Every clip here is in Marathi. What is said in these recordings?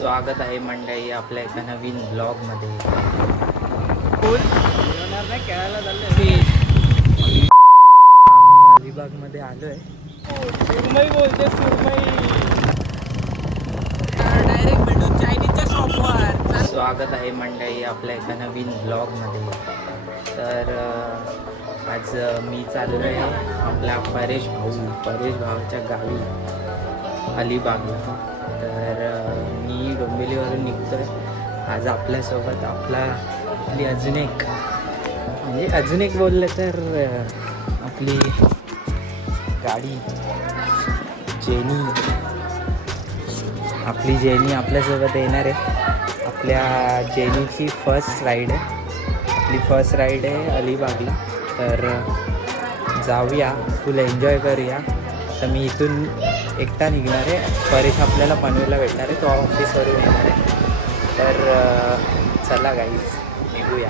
स्वागत आहे मंडळी आपल्या एका नवीन ब्लॉगमध्ये. आम्ही अलिबागमध्ये आलोय. सुरमई बोलते सुरमई. डायरेक्ट भेटू चायनीजच्या शॉपवर. स्वागत आहे मंडळी आपल्या एका नवीन ब्लॉगमध्ये. तर आज मी चाललोय आपल्या परेश भाऊच्या गावी अलिबागला. तर मी डोंबिवलीवरून निघतोय. आज आपल्यासोबत आपली अजून एक बोललं तर आपली गाडी जेनी आपल्यासोबत येणार आहे. आपल्या जेनीची फर्स्ट राईड आहे अलिबागला. तर जाऊया, फुल एन्जॉय करूया. तर मी इथून एकटा निघणार आहे. परेश आपल्याला पनवेलला भेटणार आहे, तो ऑफिसवरून येणार आहे. तर चला गाईज निघूया.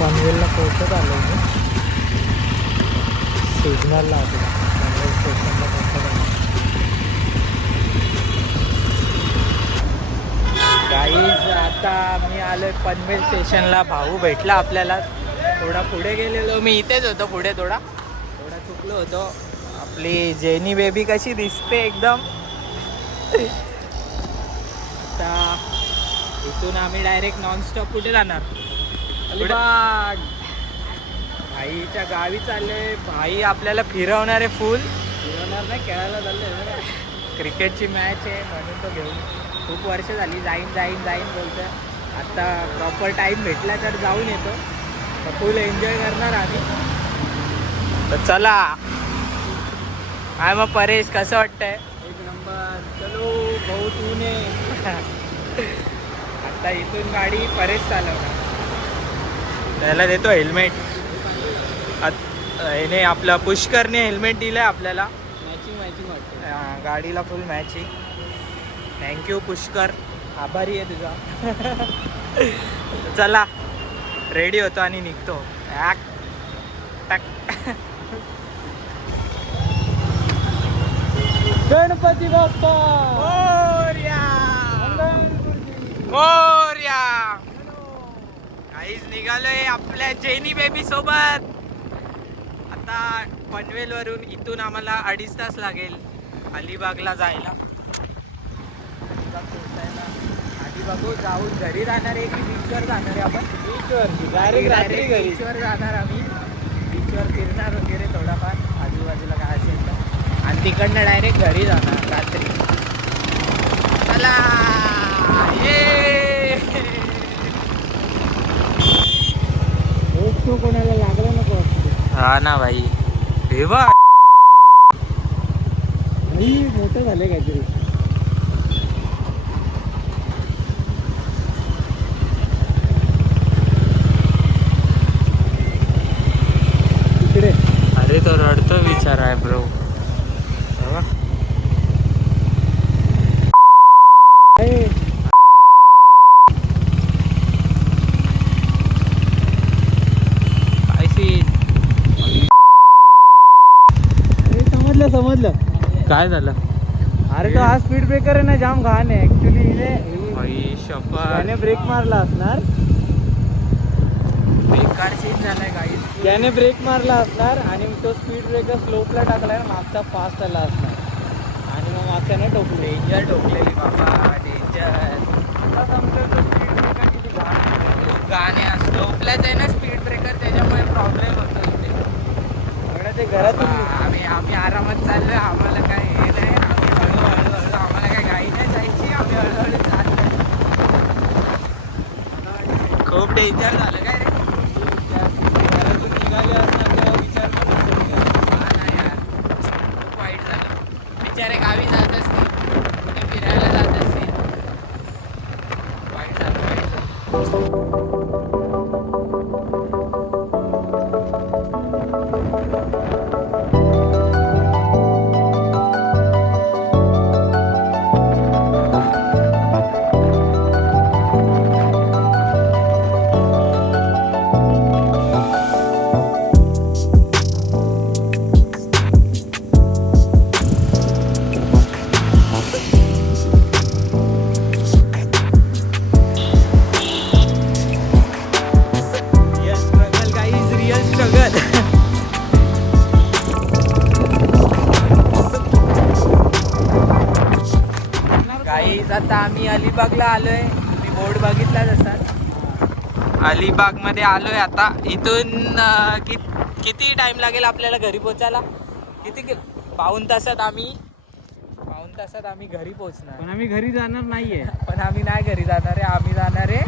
पनवेलला पोहोचत आलो मी. सिग्नलला होतो पनवेल स्टेशनला पोहोचत आलो. गाईज आता मी आलोय पनवेल स्टेशनला. भाऊ भेटला आपल्याला. थोडा पुढे गेलेलो मी, इथेच होतो पुढे. थोडा चुकलो होतो. आपली जेनी बेबी कशी दिसते एकदम. आता इथून आम्ही डायरेक्ट नॉनस्टॉप कुठे जाणार? अलिबाग. भाईच्या गावी चालले. भाई आपल्याला फिरवणार आहे. फिरवणार नाही, खेळायला चाललंय. क्रिकेटची मॅच आहे म्हणून तो घेऊन खूप वर्ष झाली. जाईन बोलतोय. आता प्रॉपर टाईम भेटला तर जाऊन येतो. तर फुल एन्जॉय करणार आम्ही. तर चला. काय मग परेश, कसं वाटतंय? एक नंबर. चलो भाऊ तू ने. आता इथून गाडी परेश चालवणार. त्याला देतो हेल्मेट. याने आपला पुष्करने हेल्मेट दिलं आहे आपल्याला. मॅचिंग वाटतं. गाडीला फुल मॅचिंग. थँक्यू पुष्कर, आभारी आहे तुझा. चला रेडी होतो आणि निघतो. गणपती बाप्पा मोरया. काहीच निघालोय आपल्या जेनी बेबी सोबत. आता पनवेलवरून इथून आम्हाला 2.5 तास लागेल अलिबागला जायला. आधी बघू जाऊन घरी जाणार आहे की बीचवर जाणार आहे. आपण बीचवर डायरेक्ट बीचवर जाणार. आम्ही बीचवर फिरणार वगैरे थोडाफार आजूबाजूला काय असेल तर, आणि तिकडनं डायरेक्ट घरी जाणार रात्री. चला कोणाला लागला नको. हा ना भाई. देवा मोठं झालंय काहीतरी. इकडे अरे तो रडतो विचार आहे ब्रो. समजलं काय झालं? अरे तो हा स्पीड ब्रेकर आहे ना, जाम घाण आहे ऍक्च्युली. त्याने ब्रेक मारला असणार. बेकार सीन झालाय गाईस. त्याने ब्रेक मारला असणार आणि तो स्पीड ब्रेकर स्लोपला टाकलाय. मागचा फास्ट आला असणार आणि मग मागच्याने टोकले. डेंजर टोकलेली बाबा, डेंजर. आता समजेल तो स्पीड ब्रेकर किती घाण आहे. स्लोपलाच आहे ना स्पीड ब्रेकर, त्याच्यामुळे प्रॉब्लेम होतो इथे. ते घरातून आम्ही आरामात चाललोय. आम्हाला काय हे नाही. आम्ही हळूहळू आम्हाला काय गाडी नाही जायची. आम्ही हळूहळू चाललोय. खूप डेंजर झालं काय रे. घरातून निघाले असणार तेव्हा विचार करून. हा ना यार, खूप वाईट झालं. बिचारे गावी जात असतील, कुठे फिरायला जात असतील. वाईट झालं. अलिबागला आलोय. तुम्ही बोर्ड बघितलाच असाल. अलिबागमध्ये आलोय आता. इथून किती टाइम लागेल आपल्याला घरी पोचायला? पाऊण तासात आम्ही घरी पोचणार. पण आम्ही घरी जाणार नाहीये. पण आम्ही नाही घरी जाणार आहे. आम्ही जाणार आहे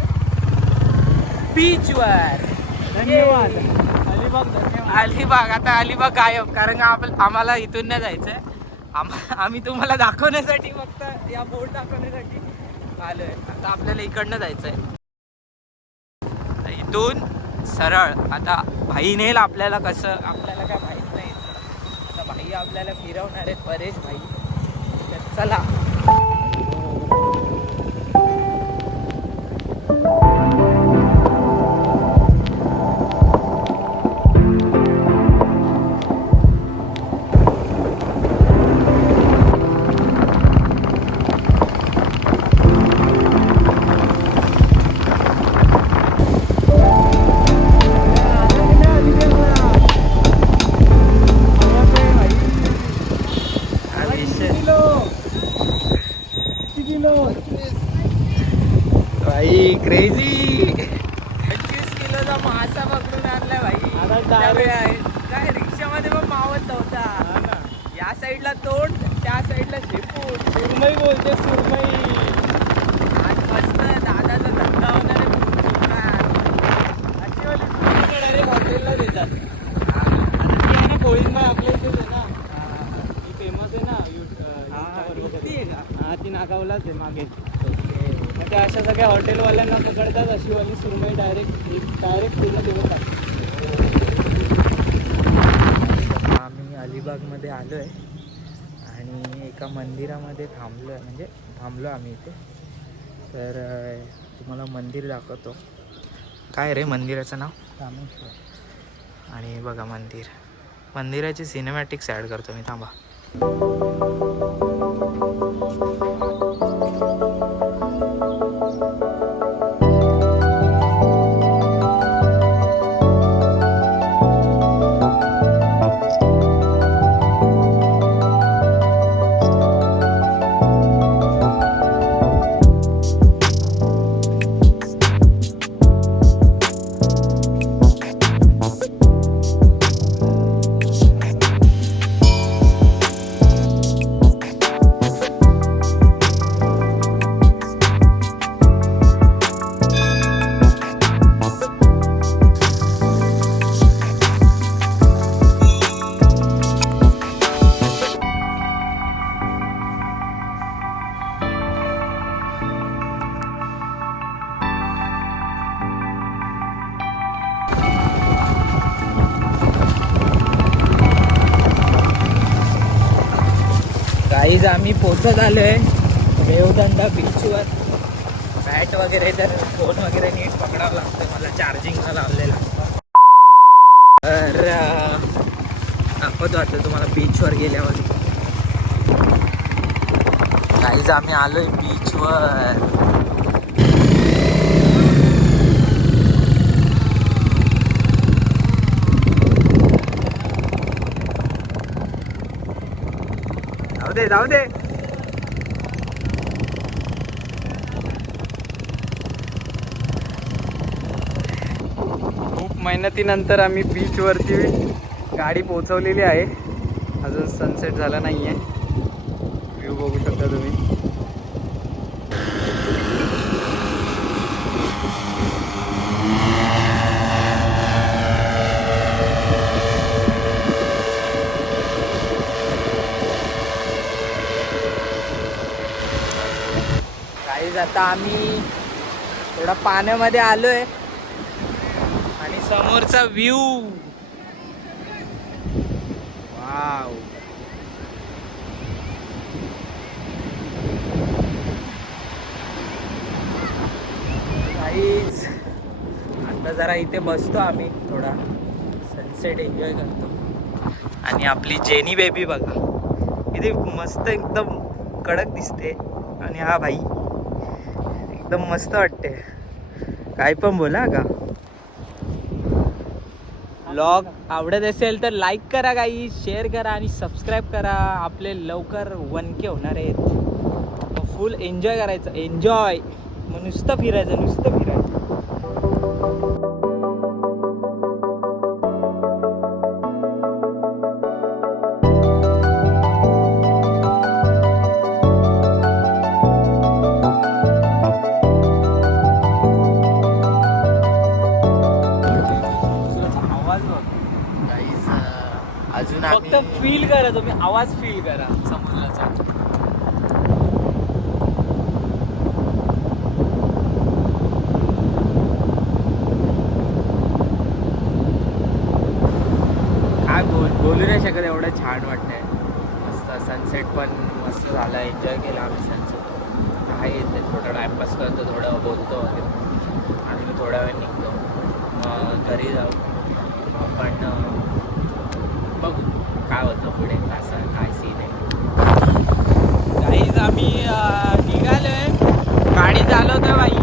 बीचवर. धन्यवाद अलिबाग. धन्यवाद अलिबाग. आता अलिबाग गायब, कारण का आम्हाला इथून नाही जायचंय. आम्ही तुम्हाला दाखवण्यासाठी, फक्त या बोर्ड दाखवण्यासाठी आलोय. आता आपल्याला इकडनं जायचंय. इथून सरळ आता भाई नेल आपल्याला. कसं आपल्याला काय माहित नाही. आता भाई आपल्याला फिरवणार आहेत, परेश भाई. तर चला. भाई क्रेझी 25 किलोचा मासा पकडून आणलाय भाई. काय रिक्षामध्ये पण मावत नव्हता. या साईडला तोंड, त्या साईडला शेपूट. सुरमई बोलते सुरमई. आज मस्त दादाचा धंदा होणार आहे. अशी वाली सुरमई डायरेक्ट हॉटेलला देतात. ना कोळींबा आपल्या इथेच आहे ना. ही फेमस आहे ना. किती आहे का? हा ती नागावलाच आहे मागे. मग ते अशा सगळ्या हॉटेलवाल्यांना पकडतात. अशी वाली सुरमई डायरेक्ट पूर्ण देतात. आम्ही अलिबागमध्ये आलो आहे आणि एका मंदिरामध्ये थांबलो आम्ही इथे. तर तुम्हाला मंदिर दाखवतो. काय रे मंदिराचं नाव? रामेश्वर. आणि बघा मंदिराची सिनेमॅटिक्स ॲड करतो मी. थांबा. गाईज आम्ही पोचत आलो आहे रेवदंडा बीचवर. बॅट वगैरे, तर फोन वगैरे नीट पकडावं लागतं. मला चार्जिंगला लावलेला. तर दाखवतो आता तुम्हाला बीचवर गेल्यावर. गाईज आम्ही आलोय बीचवर. जाऊ दे. खूप मेहनतीनंतर आम्ही बीचवरती गाडी पोहोचवलेली आहे. अजून सनसेट झाला नाही आहे. व्ह्यू बघू शकता तुम्ही. आता आम्ही थोडा पाण्यामध्ये आलोय आणि समोरचा व्ह्यू वाव. गाईज आता जरा इथे बसतो आम्ही, थोडा सनसेट एन्जॉय करतो. आणि आपली जेनी बेबी बघा किती मस्त एकदम कडक दिसते. आणि हा भाई एकदम मस्त वाटते. काय पण बोला का. व्लॉग आवडत असेल तर लाईक करा गाईज, शेअर करा आणि सबस्क्राईब करा. आपले लवकर 1K होणार आहेत. फुल एन्जॉय करायचं. एन्जॉय मग नुसतं फिरायचं, नुसतं फिरायचं. आवाज बघ गाईज अजून फक्त फील करा तुम्ही, आवाज फील करा समुद्राचा. काय बोलू नाही शकत, एवढं छान वाटतंय. मस्त सनसेट पण मस्त झाला, एन्जॉय केला आम्ही सनसेट. काय येते थोडा टाइमपास करतो, थोडं बोलतो वगैरे आणि मी थोड्या वेळ निघतो. मग घरी जाऊ आपण, बघू काय होतं पुढे, कसं काय सीन आहे. काहीच आम्ही निघालोय, गाडी चालवतोय बाई.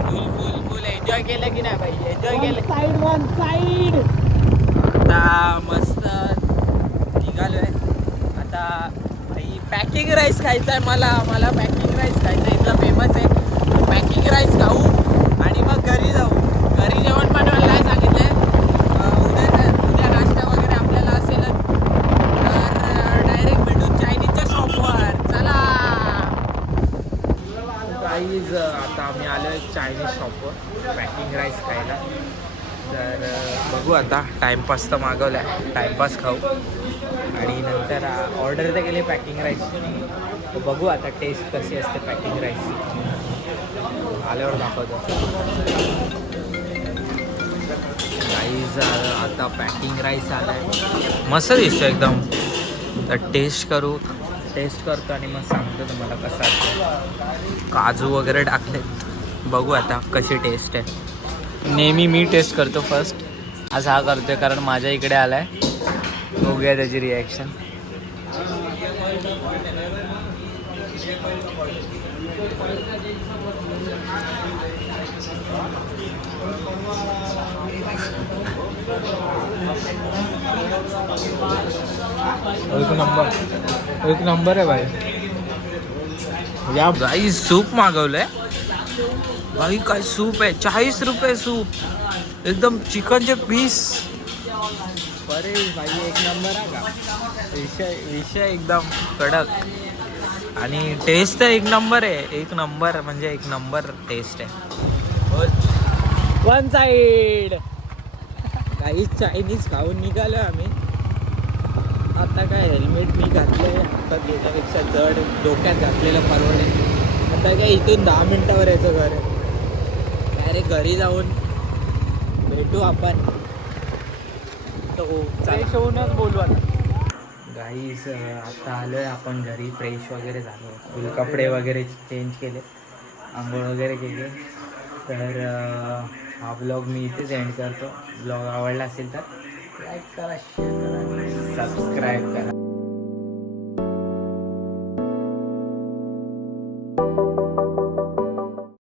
फुल फुल फुल एन्जॉय केलं की नाही बाई? एन्जॉय केलं. Side one side. आता मस्त निघालोय. आता भाई पॅकिंग राईस खायचा आहे मला पॅकिंग राईस खायचं आहे, इथलं फेमस आहे. पॅकिंग राईस खाऊ आणि मग घरी जाऊ. घरी जेवण बनवायला नाही सांगितलंय. उद्या नाश्ता वगैरे आपल्याला असेलच, तर डायरेक्ट भेटू चायनीजच्या शॉपवर. चला गाईज आता आम्ही आलो आहे चायनीज शॉपवर पॅकिंग राईस खायला. तर बघू आता, टाईमपास तर मागवला आहे, टाईमपास खाऊ आणि नंतर ऑर्डर तर केली पॅकिंग राईस. बघू आता टेस्ट कशी असते पॅकिंग राईसची, आल्यावर दाखवतो. गाईज आता पॅकिंग राईस आला आहे, मस्त दिसतो एकदम. तर टेस्ट करतो आणि मग सांगतो तुम्हाला कसा असतो. काजू वगैरे टाकलेत, बघू आता कशी टेस्ट आहे. नेहमी मी टेस्ट करतो फर्स्ट, आज हा करतोय कारण माझ्या इकडे आला आहे. बघूया त्याची रिॲक्शन. एक नंबर आहे भाई. या गाईज सूप मागवलंय. भाई काय सूप आहे, 40 रुपये सूप, एकदम चिकनचे पीस. अरे भाई एक नंबर आहे का. विषय एकदम कडक आणि टेस्ट तर एक नंबर आहे. एक नंबर म्हणजे एक नंबर टेस्ट आहे. One side. काही चायनीज खाऊन निघालो आम्ही. आता काय हेल्मेट मी घातलंय, आता घेण्यापेक्षा जड डोक्यात घातलेलं परवडेल. आता काय इथून 10 मिनिटावर यायचं घर आहे. डायरेक्ट घरी जाऊन भेटू आपण. फ्रेश होऊनच बोलू आता. गाईज आता आलो आहे आपण घरी, फ्रेश वगैरे झालो, फुल कपडे वगैरे चेंज केले, आंघोळ वगैरे केले. तर हा ब्लॉग मी इथेच एंड करतो. ब्लॉग आवडला असेल तर लाईक करा, शेअर करा, सबस्क्राईब करा.